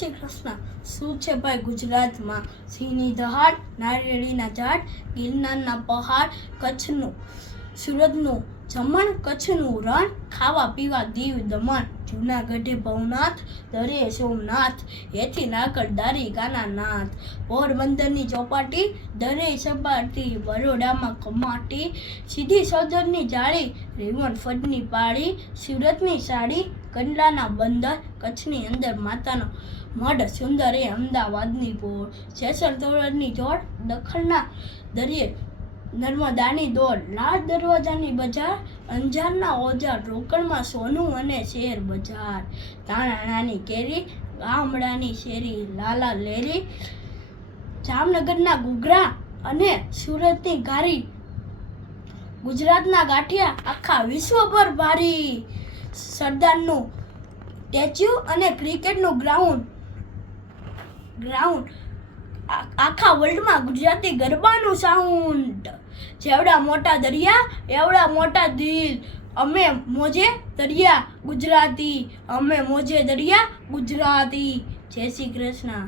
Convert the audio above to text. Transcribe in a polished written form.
શ્રી કૃષ્ણ. શું છે ભાઈ ગુજરાતમાં? સિંહની દહાડ, નારિયેળીના ઝાડ, ગિરનારના પહાડ, કચ્છનું સુરતનું જમણ, કચ્છનું રણ, ખાવા પીવા દીવ દમણ, જૂનાગઢે ભવનાથ, દરિયે સોમનાથ, હેથી નાગર દ્વારિકાના નાથ, પોરબંદરની ચોપાટી, દરિયે સપાટી, બરોડામાં કમાટી, સીધી સૌદરની જાળી, રિવરફ્રન્ટની પાળી, સુરતની સાડી, કંડલાના બંદર, કચ્છની અંદર માતાનો મઢ, સુંદર એ અમદાવાદની પોળ, જેસલ તોરણની જોડ, દખણના દરિયે નર્મદાની દોડ, લાલ દરવાજાની બજાર, અંજારના ઓજાર, રોકડમાં સોનું અને શેર બજાર, તાણાની કેરી, ગામડાની શેરી, લાલા લેરી, જામનગરના ઘૂઘરા અને સુરતની ઘારી, ગુજરાતના ગાંઠિયા આખા વિશ્વભર ભારી, સરદારનું સ્ટેચ્યુ અને ક્રિકેટનું ગ્રાઉન્ડ આખા વર્લ્ડમાં ગુજરાતી ગરબાનું સાઉન્ડ, જેવડા મોટા દરિયા એવડા મોટા દિલ, અમે મોજે દરિયા ગુજરાતી, અમે મોજે દરિયા ગુજરાતી. જય શ્રી કૃષ્ણ.